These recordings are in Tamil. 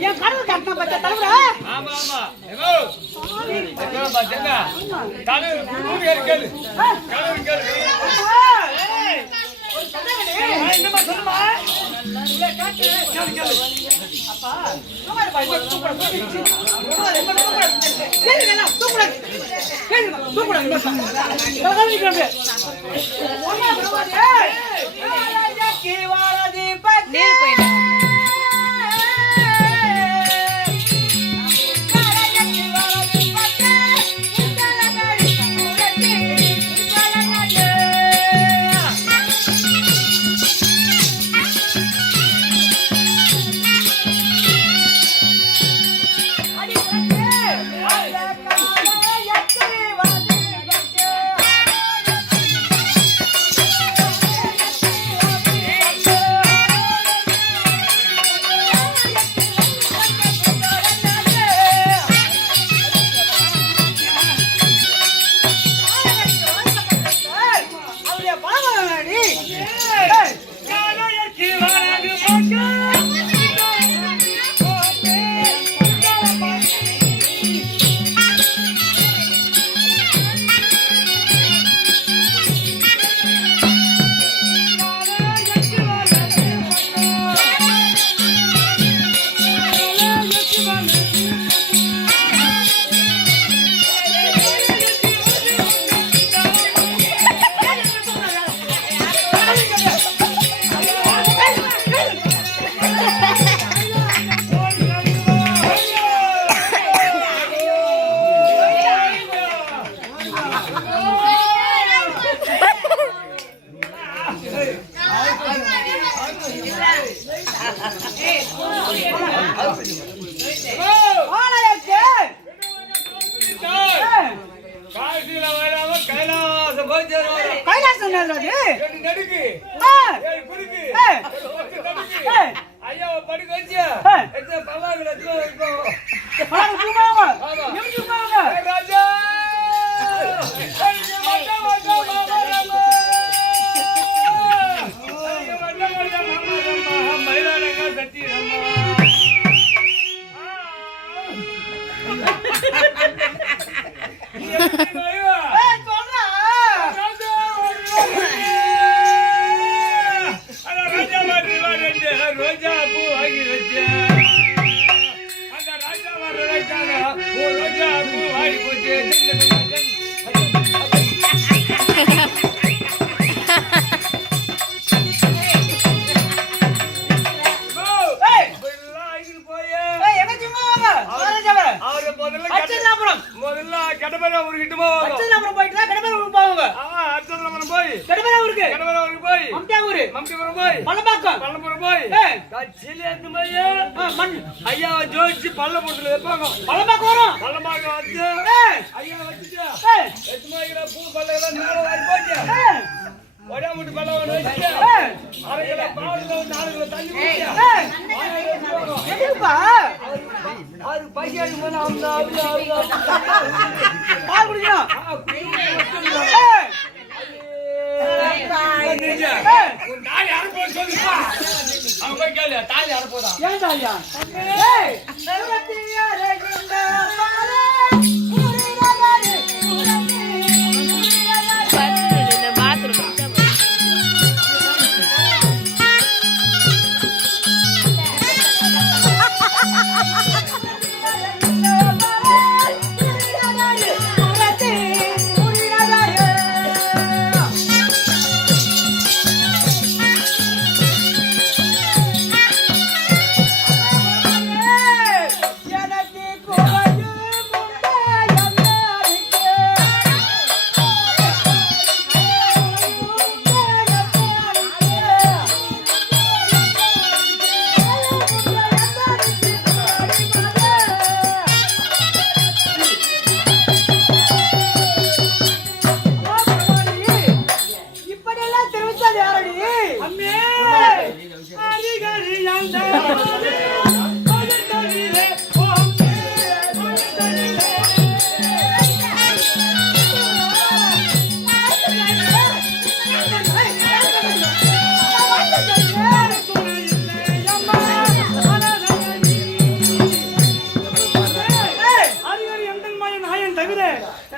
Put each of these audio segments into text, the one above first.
என் கடவுள் கட்டின பச்சை தலைவர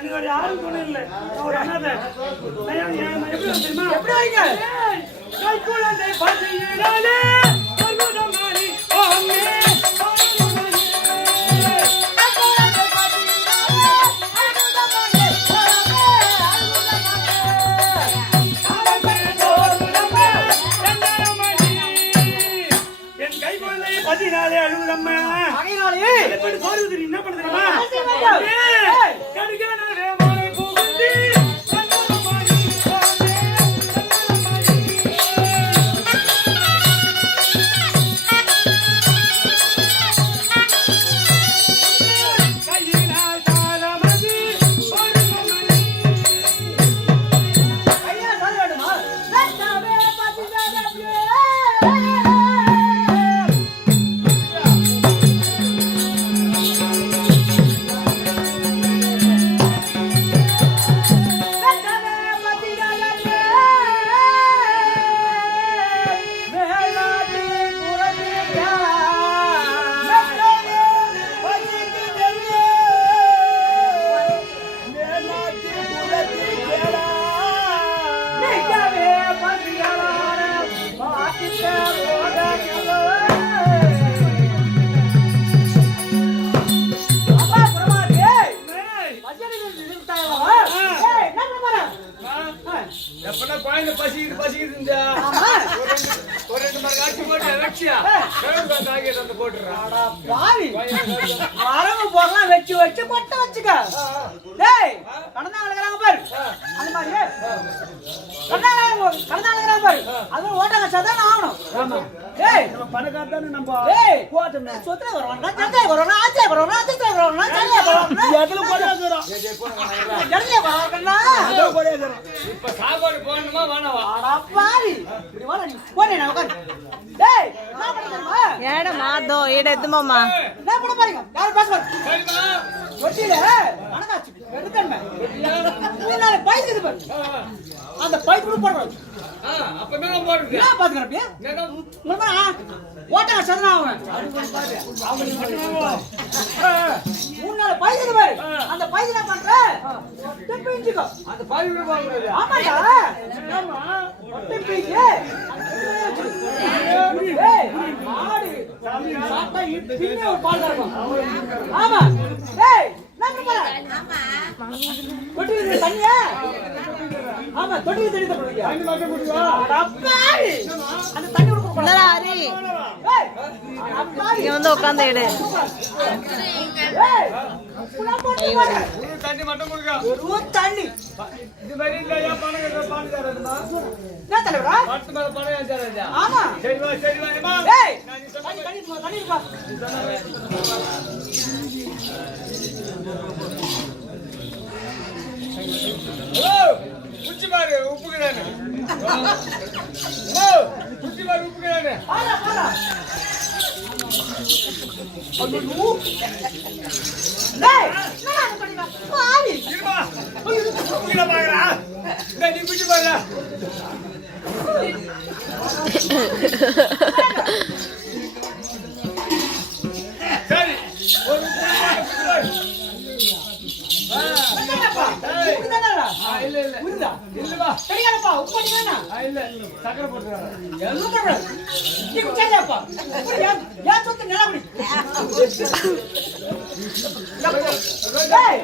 எனக்கு ஒரு யாரும் துணை இல்லை. நான் ஒரு அனாதை. நான் எப்படி தெரியுமா? எப்படி வைங்க? கைக்குழந்தை பசியினாலே அற்புதமானி ஓமே பதினாலே அழுகுதம்மா. எப்படி சொல்லுது? என்ன பண்ணுறமா? வரவு போகலாம் வச்சு வச்சு கொட்டை வச்சுக்க. டேய் கடந்தாங்க பாரு அந்த மாதிரி கடந்தாங்க பாரு அது ஓட்டாங்க சதான் ஆகணும். டேய் நம்ம பணக்காரதானே நம்ம டேய் போட்டோம் சொத்துல வரவனா ஜல்லே வரவனா ஆச்சே வரவனா ஆச்சே வரவனா ஜல்லே வரவனா எதுல போடுறோம் ஜல்லே வரவனா அது போடுறோம். இப்ப சாப்பாடு போணுமா வேணாவா? அட பாவி இப்படி வர நீ போனே நான் உட்கார். டேய் நான் பண்ணறமா ஏட மாதோ ஏட எத்துமாமா நான் பண்ண பாருங்க யார் பேச பாரு சரிமா ஒட்டில கணக்காச்சு எடுத்தேன் மூணால பைக் இது பாரு அந்த பைக் கூட போடுறோம். அப்ப மேல போடுங்க நான் பாத்துக்கறப்பே முன்னமா ஓட்டங்க சதனா அவன் மூணால பைக் இது பாரு அந்த பைக் என்ன பண்ற டெப் இஞ்சிக்கோ அந்த பாய் கூட போடுறது. ஆமாடா ஆமா டெப் இஞ்சி ஏய் ஆடு சாட்டா பின்ன ஒரு பால் தரணும். ஆமா ஏய் நான் பாரு ஆமா கொட்டிடுது தண்ணியா ஆமா தொட்டி தண்ணி தரணும். தண்ணி மட்டும் குடிவா. அப்பாய் அந்த தண்ணி குடிக்க என்னடா ஹரி ஏய் அப்பாய் இங்க வந்து உட்கார்ந்து எடு. ஏய் புனா போட்டு போடு ஒரு தண்ணி மட்டும் குடிங்க. ஒரு தண்ணி இது மாதிரி இல்லையா? பணம் கட்ட பால் தரதுமா? என்ன தலைவரா பத்து மேல பணம் ஏஞ்சாரா? ஆமா சரிமா ஏய் தண்ணி பா ஹலோ குச்சி பாரு உப்புக்குறானே. ஹலோ குச்சி பாரு உப்புக்குறானே. பாரா பாரா ஐயோ டேய் நான் பண்ணி வா பாவி இருமா உப்புக்குற பாக்குறா. டேய் நீ குச்சி பாரு. சரி ஒரு இல்ல இல்லப்பா தெரியாதப்பா உப்பு அடிக்கணும் இல்ல சக்கரை போட்டுறாங்க. என்ன பண்ற நீ குச்சாதப்பா யா சொத்து நிலபடி டேய்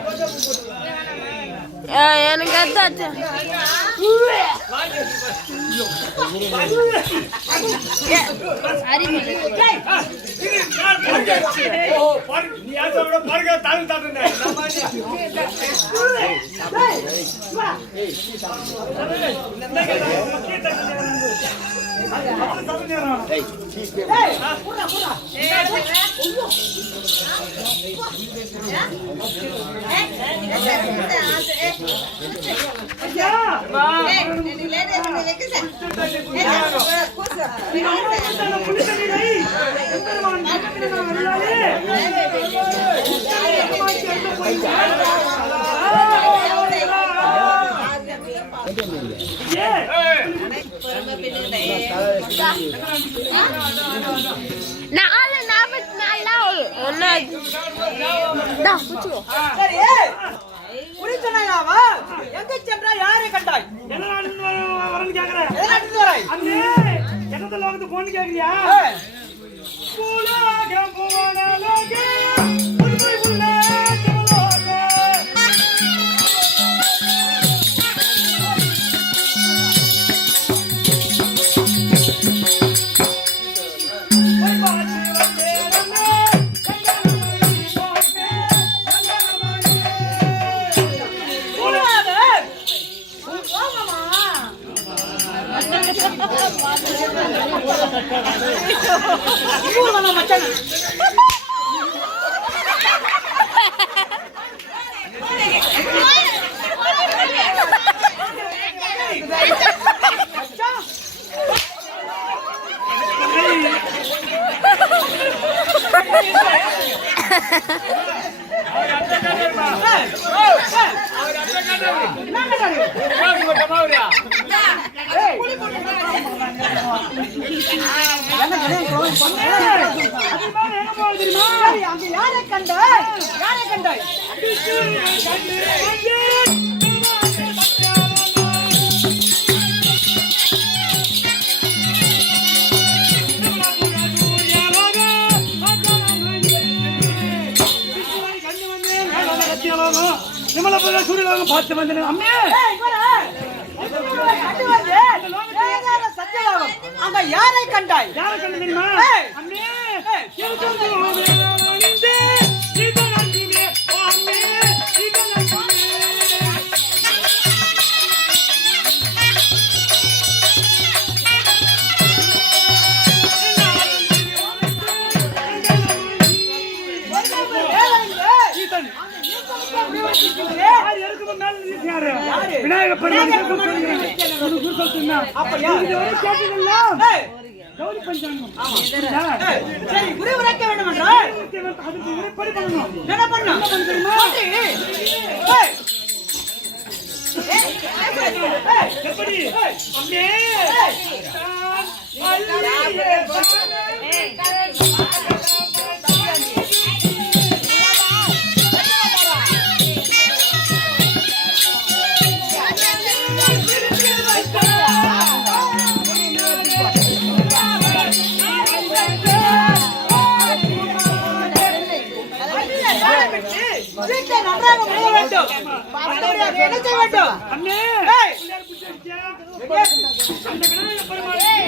எனக்கு அதாச்சு நீ யாரோட பாருங்க தாழ்ந்து தாட்டுனே புரிச்சனையாவா எங்க சென்றாய் யாரை கண்டாய் என்ன நாட்டுல வரன்னு கேக்குறேன் எதை நாட்டுல வராய் அண்ணே எந்த லோகத்துக்கு போன்னு கேக்குறியா பூலோகம் பூவனலோகம் புதுமை உள்ள மச்சான் அங்க யாரை கண்டாய் யாரை கண்டாய் சூரியலோகம் பார்த்து வந்தேன் அம்மே சத்தியலோகம் அங்க யாரை கண்டாய் யாரை கண்டு தெரியுமா அம்மே விநாயக பெருமாள் கௌரி பஞ்சாங்கம் சரி குரு உரைக்க வேண்டும் என்றால் அதுக்கு உரைப்படி பண்ணணும் என்ன பண்ணணும் எப்படி அம்மே நன்றாக முடிய வேண்டும் என்ன செய்ய வேண்டும் அண்ணே அந்த விநாயக பெருமாள்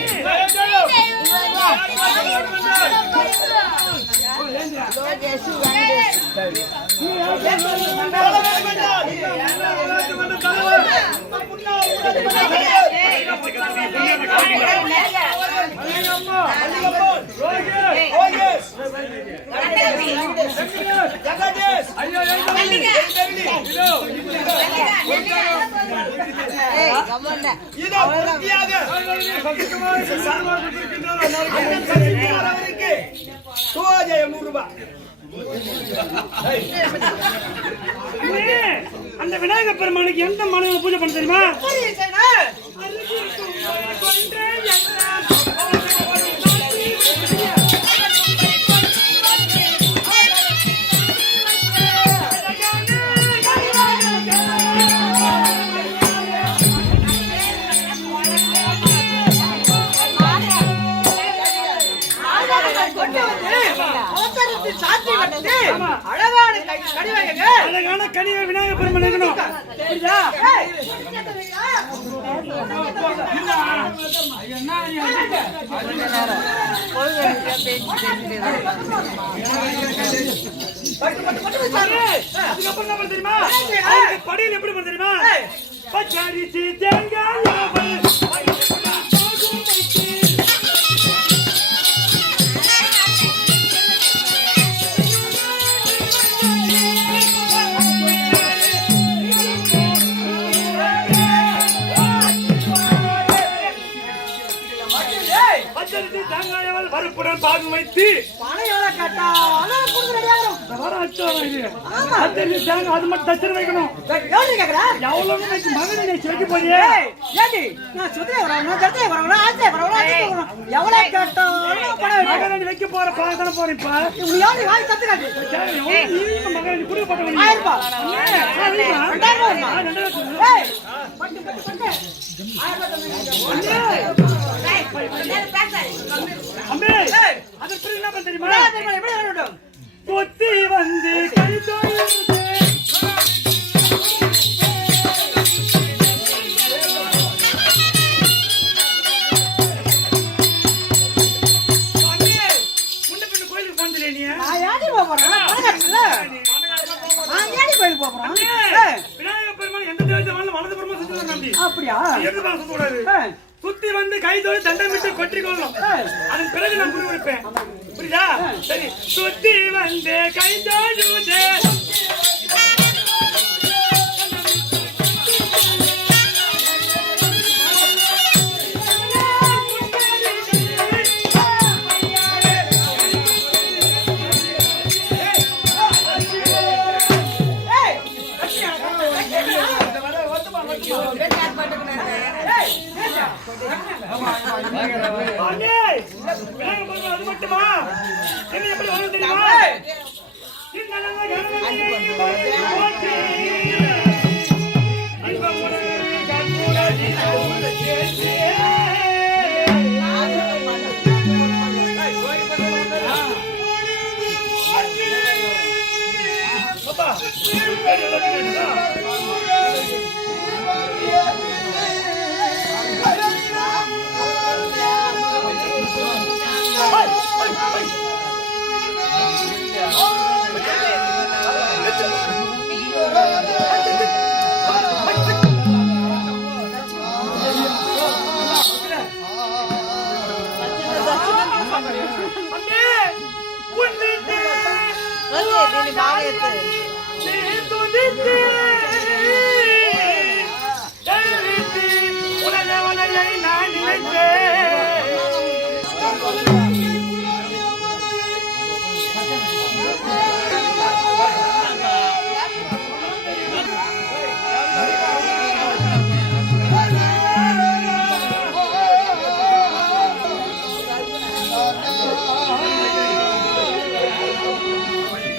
அந்த விநாயக பெருமானுக்கு எந்த மனதை பூஜை பண்ண தெரியுமா அழகான கனிவை விநாயக பெருமாள் இருக்கணும் அதுக்கப்புறம் என்ன தெரியுமா படியில் எப்படி பண்ண தெரியுமா பச்சரிசி தேங்காய் பருப்புடன் பாகு வைத்து அது மட்டும் தச்சர் வைக்கணும் எவ்வளவு மகனை வைக்க போறியே மகனை வைக்க போற பார்க்க போறேன் இப்ப மகனை குடிப்பட்ட ஏய், பட்டு, பட்டு, பட்டு. அம்பே ஏய், அது எப்படி என்ன பண்ண தெரியுமா? எப்படி வரட்டும்? கொத்தி வந்து கை தொழுது கோயிலுக்கு போனதில்லை நீ? நான் ஏடி போறேன்? பணக்காரன்ல. நான் ஏடி கோயிலுக்கு போறேன்? ஏய், விநாயகர் பெருமாள் எந்த தேவதையும் வலது புறமா சுத்தி நம்பி அப்படியா? எது சுத்த கூடாது. ஏய், சுத்தி வந்து கை தொழில் தண்டமிட்டு கொட்டி கொள்ளணும். அதன் பிறகு நான் குறி கொடுப்பேன். புரியுதா? சரி. சுத்தி வந்து கை தொழுது ஏய், அண்ணே, விநாயகர் பெருமாள் அது மட்டுமா? என்ன எப்படி வரும் தெரியுமா? இந்த நல்ல கணவனை போற்றி இன்பமுடன் கண்முடன் சேர்த்தே. அப்பா, அண்ணே, உன் வீட்டு దీన్ని బాగా ఎత్తు துதித்து எழுதி உலகவலையை நான் நினைத்தேன்.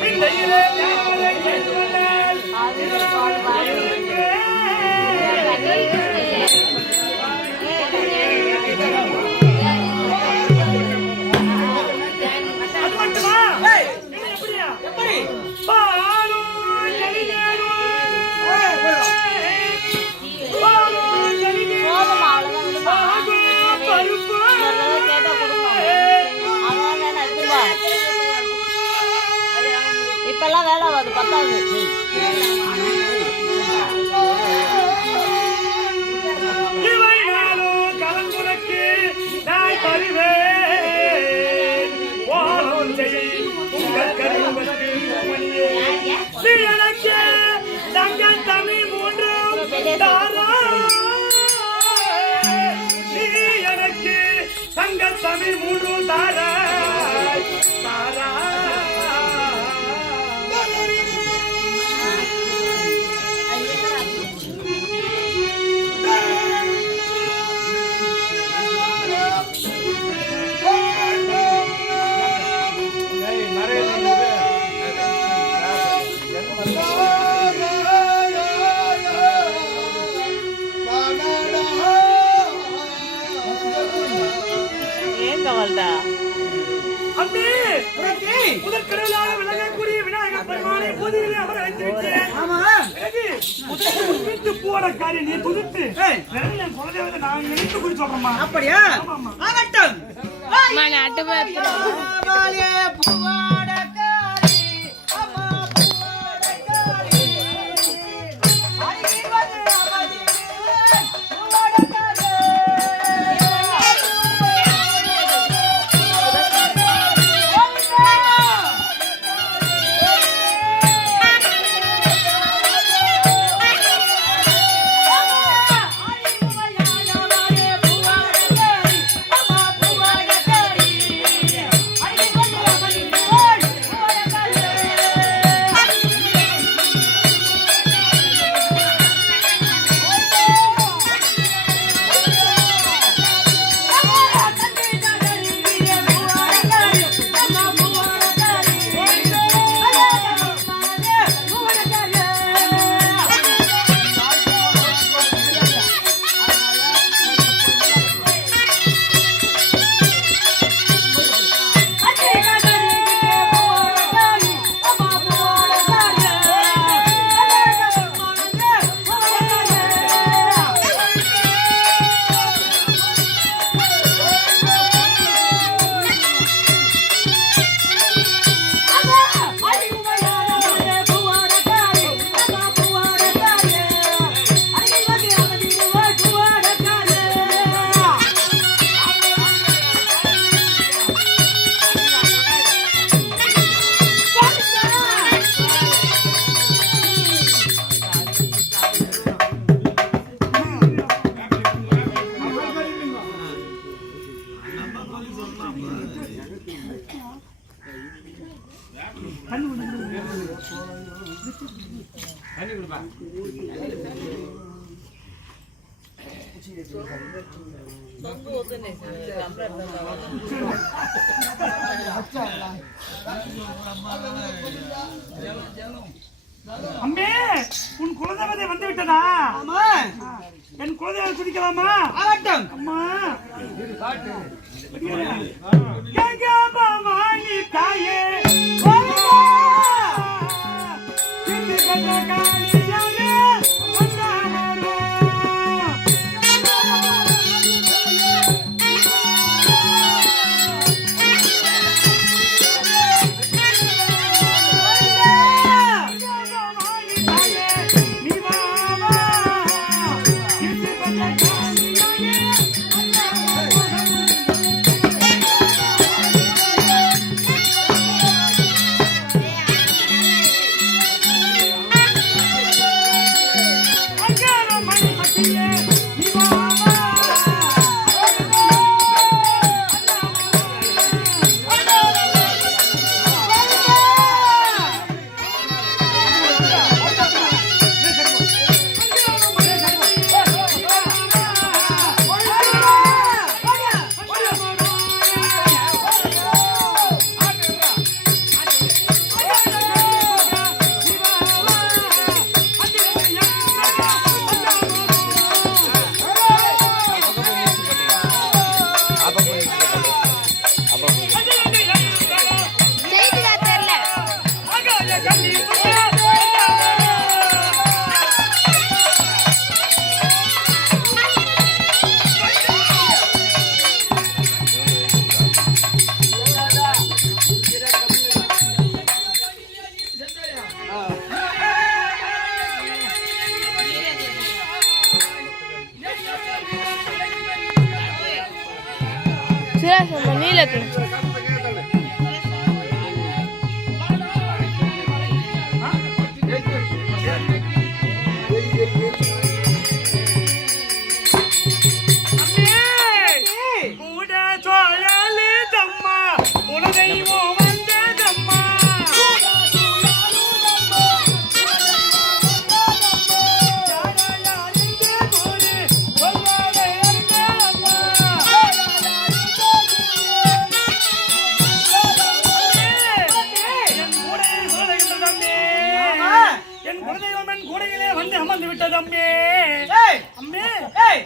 இந்த இளைஞர்களை கேட்பதால் அது மட்டுமா? ஏய், இது எப்படியா? எப்படி? பாலும் எலிநேரும் பாலும் எலிநேரும் பாகும் பருப்பு இப்பெல்லாம் வேலை ஆகாது பத்தாவது இவை நாளும் கலந்துரைக்கு நான் தருவேன். வாழும் செய் உங்கள் கருவத்தில் மணியே. நீ எனக்கு தங்கள் தமிழ் மூன்றும் தாராய். நீ எனக்கு தங்கள் தமிழ் மூன்றும் தாராய் தாராய். ఏం కావాలదా அம்பி, புரட்சி. முதல் கடவுளாக விளங்கக்கூடிய விநாயகர் பெருமானை பூஜையிலே அமர வைத்திருக்கிறேன். ஆமா. பிறகு முதலில் உன் வீட்டு போட காரியம் நீ துதித்து ஏய், பிறகு என் குலதெய்வத்தை நான் நினைத்து குறி சொல்றேம்மா. அப்படியா? ஆகட்டும். మన అటు வாலிய பூவாடக்காரி, அம்மா பூவாடக்காரி. அடிவது அமதிவேன் பூவாடக்காரி. பூவாடக்காரி, அம்மா பூவாடக்காரி. அடிவது அமதிவேன் அம்மே உன் குலதேவதை வந்து விட்டதா? ஆமா. என் குலதேவதை துதிக்கலாமா? ஆகட்டும். அம்மா கங்கா பவானி தாயே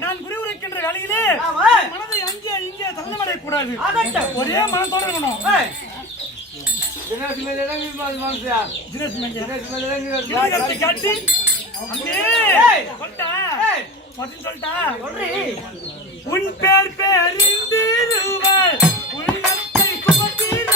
நான் குறிவுரைக்கின்ற வேலையிலே மனதை அங்கே இங்கே தள்ளமடைய கூடாது. ஒரே மனத்தோட இருக்கணும். காட்டி சொல்லிட்டா உன் பேர் பேரிந்திருவாள் உள்ளத்தை குமத்திரையாள்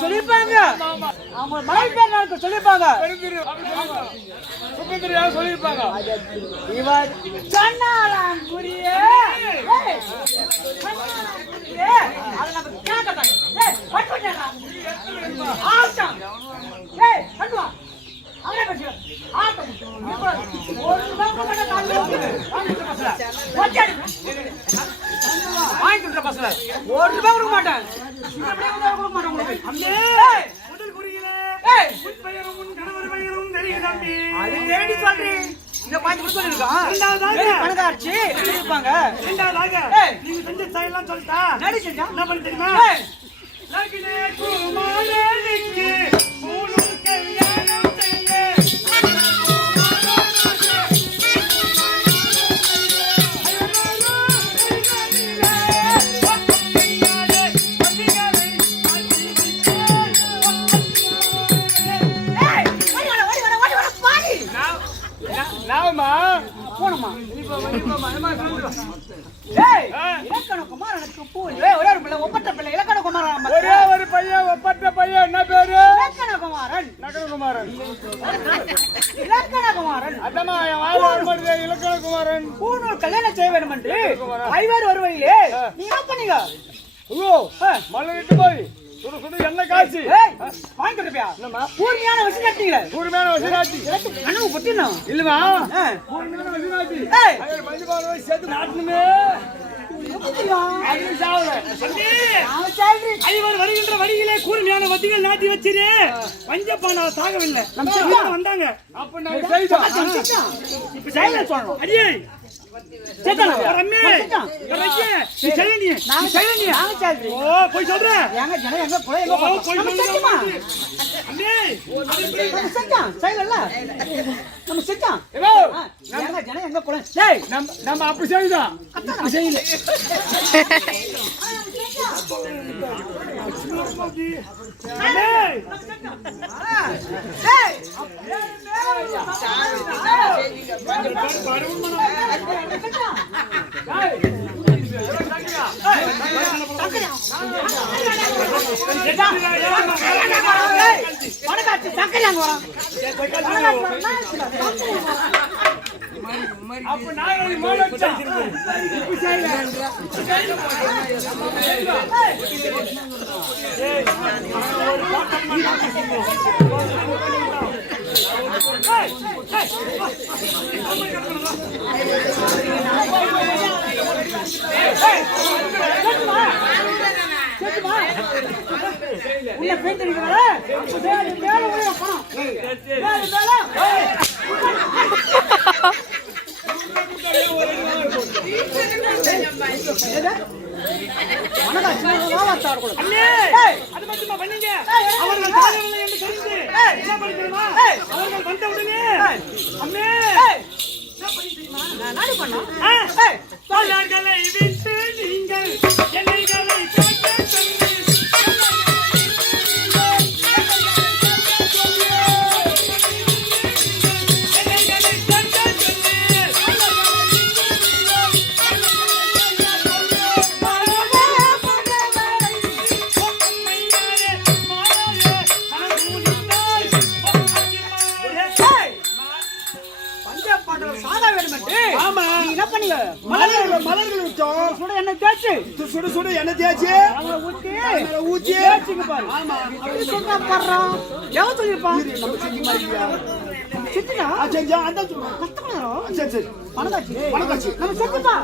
சொல்லிருப்பாங்க அவங்க மனைவி பேர் எனக்கு சொல்லிருப்பாங்க சொல்லிருப்பாங்க இவர் சொன்னாலாங்குரிய அதை நம்ம கேட்கலாம் ஆட்டம் அவரே பேசுவார் ஆட்டம் ஒரு வாங்கிட்டு பசல ஒரு ரூபாய் கொடுக்க மாட்டேன் கொடுக்க மாட்டேன் முதல் குறியிலே உன் பெயரும் உன் கணவர் பெயரும் தெரியும் தம்பி அது தேடி சொல்றேன் இந்த பாஞ்சு கொடுத்து சொல்லிருக்கான் இரண்டாவதாக பணக்காட்சி இருப்பாங்க இரண்டாவதாக நீங்க செஞ்ச செயலாம் சொல்லிட்டா நடி செஞ்சா என்ன பண்ணி தெரியுமா லகினே குமாரனுக்கு பூணும் கல்யாணம் செய்ய ஏய் இலக்கண குமாரனுக்கு பூ ஒரே ஒரு பிள்ளை ஒப்பற்ற பிள்ளை இலக்கண குமாரன் ஒரே ஒரு பையன் ஒப்பற்ற பையன் என்ன பேரு இலக்கண குமாரன் நகரகுமாரன் இலக்கண குமாரன் அதமா வாழ்வாழ்மருதே இலக்கணகுமாரன் பூநூல் கல்யாணம் செய்ய வேண்டும் என்று ஐவர் வருவையிலே நீ என்ன பண்ணீங்க ஐயோ மலரிட்டு போய் சுடு சுடு என்ன காட்சி வாங்கிட்டு இருப்பியா பூர்ணியான வசி கட்டிங்களே கூர்மையான வசனாட்சி கனவு புட்டினோம் இல்லமா கூர்மையான வசனாட்சி மஞ்சள் சேர்த்து நாட்டணுமே ஐவர் வருகின்ற வழியிலே கூர்மையான வத்திகள் நாட்டி வச்சிரு பஞ்சப்பானால சாகவில்லை வந்தாங்க அப்ப நான் செய்தோம் இப்ப செய்யல சொல்லணும் அடியே ரம்மே ரஜ்ஜே நீ செய்யநீ நாங்க சால்ரி ஓ போய் சொல்ற எங்க ஜன எங்க போய் எங்க ஓ போய் நம்ம சொல்லுமா செஞ்சோமா அண்ணே நம்ம செஞ்சோம் செய்யல நம்ம செஞ்சோம் ஏதோ எங்க ஜன எங்க போய் டேய் நம்ம அப்ப செய்தோம் அப்ப செய்யல அண்ணே டேய் வணக்காச்சு சக்கரையாங்க வரோம் அப்ப நான் மோலச்சா இப்ப செய்யல உள்ள பெயிண்ட் அடிக்கறா மேல உள்ள பணம் அண்ணே அது மட்டுமா பண்ணீங்க அவர்கள் தாழவில்லை என்று தெரிந்து என்ன பண்ணிக்கிறோமா அவர்கள் வந்த உடனே அண்ணே நாடி பண்ணோம் தோழர்களை விட்டு நீங்கள் என்னைகளை கேட்க சொல்லி மலர்கள் விட்டோம் சுட என்ன தேய்ச்சு சுடு சுடு என்ன தேய்ச்சி ஊத்தி ஊத்தி தேய்ச்சிங்க பாரு அப்படி சொன்னா பாடுறோம் எவ்வளோ சொல்லியிருப்பான் நம்ம செஞ்சு மாதிரியா சித்தினா செஞ்சா அந்த கஷ்டப்படுறோம் சரி சரி பணக்காட்சி நம்ம செஞ்சுப்பா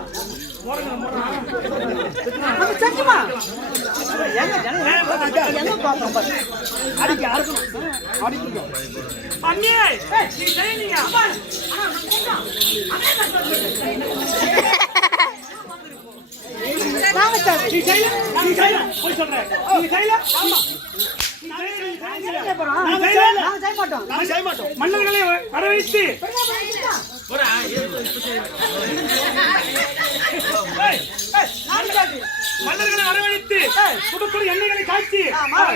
நம்ம செஞ்சுமா எங்க எங்க பார்த்தோம் பாரு அடிக்க அடிக்கணும் அண்ணே நீ செய்யலீங்க நீ செய்யல போய் சொல்றேன் நீ செய்யல ஆமா நாங்க செய்ய மாட்டோம் மன்னர்களை வரவைத்து மன்னர்களை வரவழைத்து சுடுக்குடி எண்ணெய்களை காய்ச்சி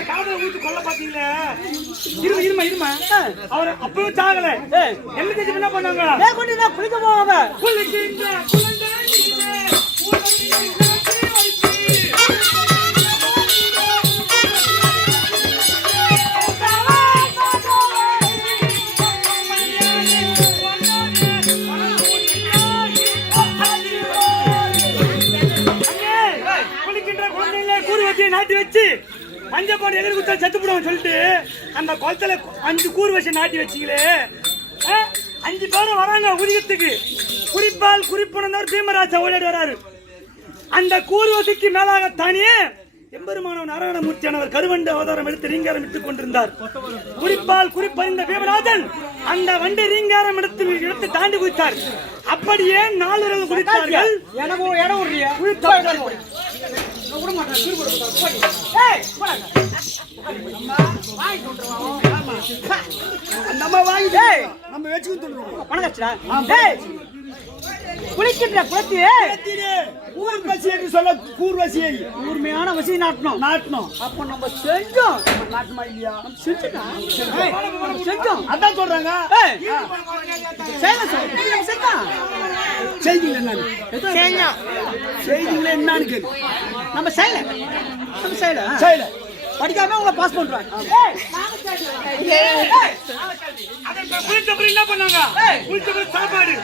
காதலை ஊத்து கொல்ல பாத்தீங்களே இருமா அவர் அப்பவே சாகல என்ன செஞ்சு என்ன பண்ணாங்க குளிக்க போவாங்க குளிக்கின்ற குழந்தை நாட்டி வச்சு பஞ்சப்பாடு எதிர் குத்தா செத்து போடுவோம் சொல்லிட்டு அந்த குளத்துல 5 கூறு வச்சு நாட்டி வச்சிங்களே 5 பேரும் வராங்க உதிகத்துக்கு குறிப்பால் குறிப்புணர்ந்தவர் பீமராஜா ஓடி வராரு அந்த கூறுவதிக்கு மேலாக தானே எம்பெருமானவன் நாராயணமூர்த்தியானவர் கருவண்டு அவதாரம் எடுத்து ரீங்காரம் இட்டுக் கொண்டிருந்தார் குறிப்பால் குறிப்பறிந்த பீமராஜன் அந்த வண்டி ரீங்காரம் எடுத்து தாண்டி குதித்தார் அப்படியே 4 விரல் குதித்தார்கள் எனக்கு இடம் விடுறியா நம்ம வாங்கி நம்ம வச்சுக்கிட்டு பணக்காட்சிடா குளிக்கின்ற குளத்திலே குளத்திலே ஊர்வசி என்று சொல்ல கூர்வசியை கூர்மையான வசி நாட்டணும். அப்ப நம்ம செஞ்சோம். நாட்டுமா இல்லையா? செஞ்சோம். அதான் சொல்றாங்க. செய்திகள் என்னன்னு கேள்வி. நம்ம செய்யல படிக்காம உங்களை பாஸ் பண்றாங்க. என்ன பண்ணாங்க? சாப்பாடு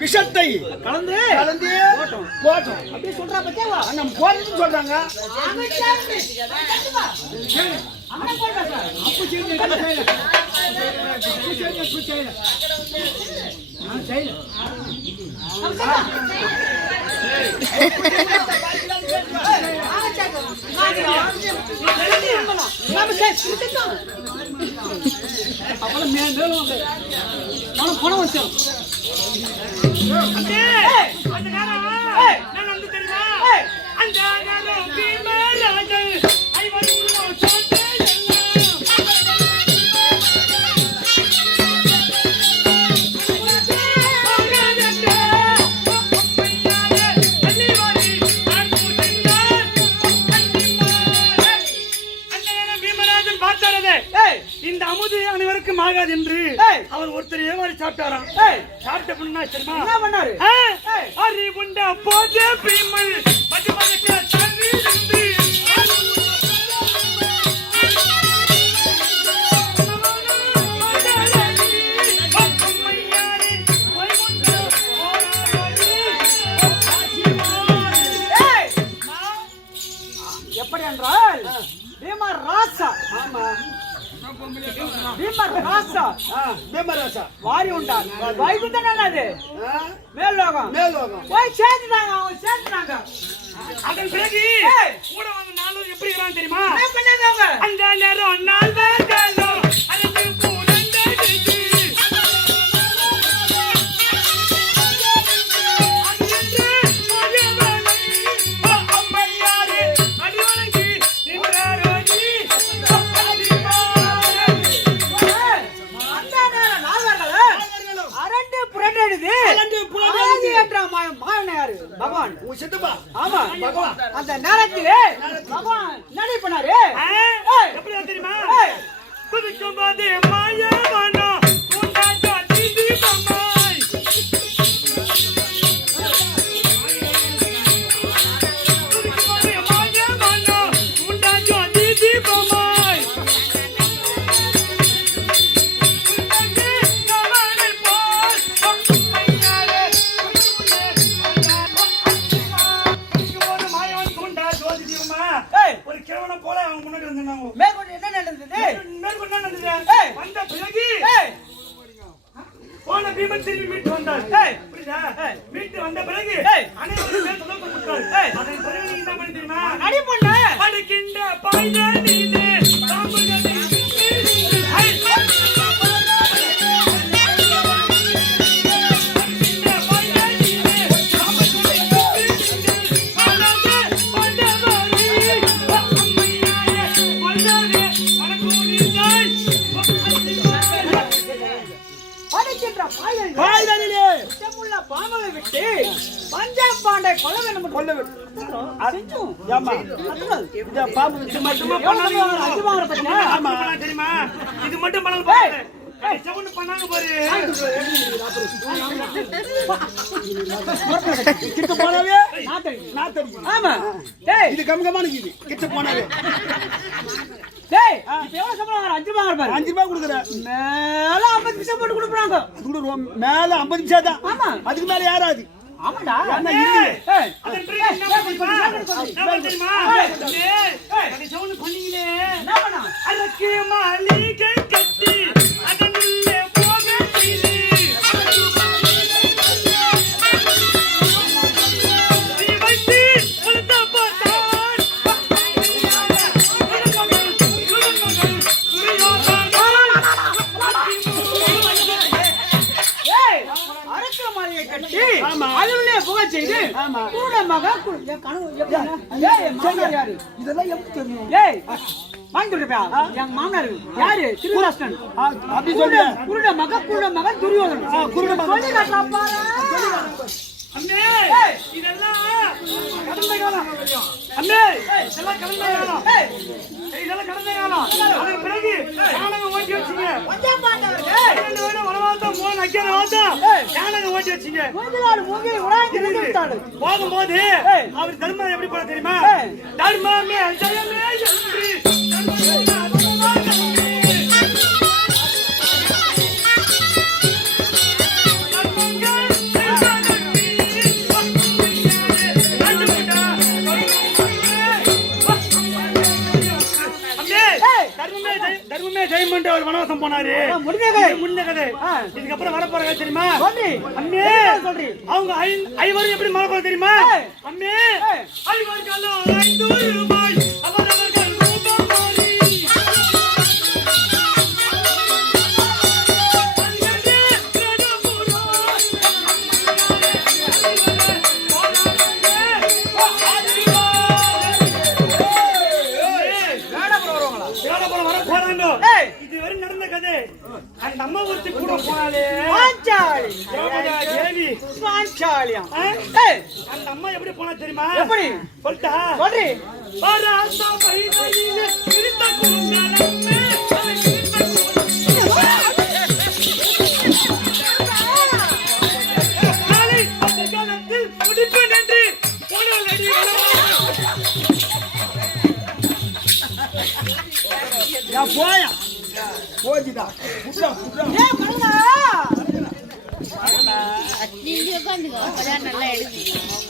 விஷத்தை கலந்து போட்டோம் அப்படி சொல்றா பத்தியா? நம்ம போட்டு சொல்றாங்க. பணம் வச்சோம். இந்த அமுது அனைவருக்கும் ஆகாது என்று அவர் ஒருத்தர் ஏமாறி சாப்பிட்டாராம். சாப்பிட்ட பண்ணா தெரியுமா என்ன பண்ணாரு? அறிவுண்ட போதே பீமல் மதுமனக்கு தண்ணி இருந்து எப்படி என்றால் பீமர் ராசா. ஆமா பீமராசா வாரி உண்டார். வைகுண்டம் என்னது? மேல்லோகம். போய் சேர்த்துட்டாங்க. அவங்க சேர்த்துட்டாங்க. அதன் பிறகு கூட வந்து நாளும் எப்படி இருக்கான்னு தெரியுமா? என்ன பண்ணாங்க அவங்க? அந்த நேரம் நாள் வேண்டாலும் அதுக்கு பூரண்டே கிட்டு அந்த நேரத்திலே பகவான் என்ன பண்ணாரு? எப்படி தெரியுமா? குதிக்கும் போது மாயவனோ உண்டாச்சோ தீதி பம்மாய் மாயவனோ உண்டாச்சோ தீதி பம்மாய் ஒரு கிழவனை போல அவங்க முன்னாடி வந்தாங்க. மேற்கொண்டு என்ன நடந்தது? மேற்கொண்டு என்ன நடந்தது? வந்த பிறகு போன பீமன் திரும்பி மீட்டு வந்தார். புரியுதா? மீட்டு வந்த பிறகு அனைவரும் மேல் தொடர்பு கொடுத்தார். அதன் பிறகு நீ என்ன பண்ணி தெரியுமா? அடி பொண்ணு படுக்கின்ற பாய்ந்த நீனே தாம்புகளை பாம்பை விட்டு பஞ்சாப் பாண்டை கொல்ல வேண்டும். தெரியுமா? இது மட்டும் பண்ணாங்க பாரு. கிட்ட போனாவே இது கம்கமான கிட்ட போனாவே டேய் இப்ப எவ்வளவு சம்பளம் வாங்குற 5 ரூபாய் பாரு 5 ரூபாய் கொடுக்குறேன். மேல 50 பைசா போட்டு கொடுக்குறாங்க மேல 50 நிமிஷம் தான். ஆமா. அதுக்கு மேல யாராது? ஆமாடா என்ன இல்லையே. ஏய் அதன் பிறகு என்ன தெரியுமா? கதை சவுண்ட் பண்ணீங்களே. என்ன பண்ணா அலக்கு மாளிகை கட்டி அதனுள்ளே போக செய்து நீ வைத்து உளுத்த போட்டான் ஏய் அரக்க மாளிகை கட்டி ஆமா. அதுலயே புகை செய்து ஆமா. குருட மக என் கனவு ஏய் மாமனார் யாரு இதெல்லாம் எப்படி தெரியும்? ஏய் வாங்கி கொடுப்பா என் மாமனார் யாரு திருதராஷ்டிரன் அப்படி சொல்லுங்க. குருட மக துரியோதனன் குருட மகன். சொல்லி காட்டலாம் பாரு அம்மே இதெல்லாம் கடந்த காலம் அம்மே இதெல்லாம் கடந்த காலம் ஏய் இதெல்லாம் கடந்த காலம் அதன் பிறகு யானங்க ஓட்டி வச்சீங்க வந்தா பாண்டவர்கள் 2 வருடம் வனவாசம் 3 அக்கியார வாசம் யானங்க ஓட்டி வச்சீங்க மூங்கில் உடாய்ந்து நின்றுட்டாடு போகும்போது அவர் தர்மம் எப்படி போல தெரியுமா? தர்மமே ஜெயமே என்று தர்மமே ஜெயம் என்று அவர் வனவாசம் போனாரு. முடிஞ்ச கதை. இதுக்கப்புறம் வர போறாங்க தெரியுமா? அம்மே சொல்றி அவங்க ஐவரும் எப்படி மழை போல தெரியுமா? அம்மே ஐவர்களும் 500 ரூபாய் அவரவர்கள் ரூபம் மாறி வர போறாங்க. இதுவரை நடந்த கதை. அந்த அம்மா ஒருத்தி கூட போனாலே பாஞ்சாலி திரௌபதி தேவி. பாஞ்சாலியம் ஏய், அந்த அம்மா எப்படி போனா தெரியுமா? எப்படி சொல்லிட்டா? சொல்றி பராசா பைரவியிலே இருந்த குண்டலமே அவன் இருந்த நாளை அந்த காலத்தில் முடிப்பேன் என்று போனால் அடி போயா போச்சுடா. புட்டா புட்டா. ஏய் பண்ணுடா நீங்க உட்காந்துக்கோ அப்பதான் நல்லா எடுக்கணும்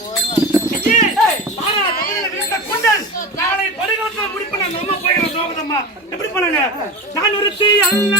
நாளை படுகாலத்தில் முடிப்பேன். நம்ம அம்மா போயிடும். எப்படி பண்ணாங்க? நான் ஒருத்தி அல்ல